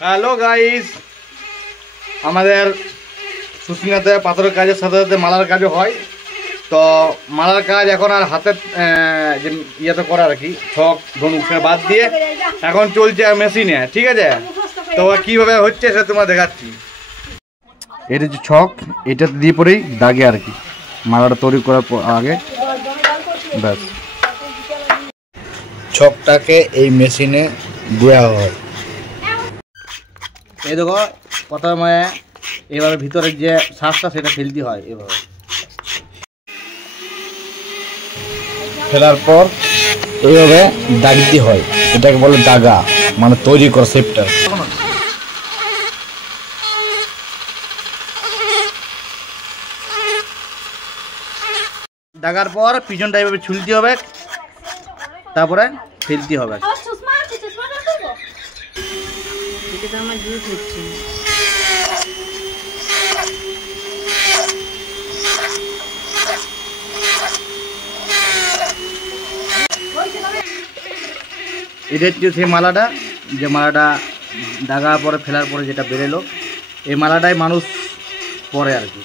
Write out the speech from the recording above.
Hello guys, আমাদের শুশুনিয়াতে পাথরের কাজের সাথে সাথে মালার কাজও হয়। তো মালার কাজ এখন আর হাতে যে ইয়েতে করে আর কি, ছক ধনুক বাদ দিয়ে এখন চলছে মেশিনে। ঠিক আছে, তো কীভাবে হচ্ছে সেটা তোমরা দেখাচ্ছি। এটা হচ্ছে ছক, এটা দিয়ে পরেই দাগে আর কি, মালাটা তৈরি করার আগে ব্যাস ছকটাকে এই মেশিনে দেওয়া হয়। এই দেখো, প্রথমে এভাবে ভিতরের যে শ্বাসটা সেটা ফেলতে হয়, এভাবে ফেলার পর এইভাবে দাগতে হয়। এটাকে বলে দাগা, মানে তৈরি করা শেপটা। দাগার পর পিছনটা এইভাবে ছুলতে হবে, তারপরে ফেলতে হবে। এটা হচ্ছে সেই মালাটা, যে মালাটা দাগার পরে ফেলার পরে যেটা বেরোলো, এই মালাটাই মানুষ পরে আর কি।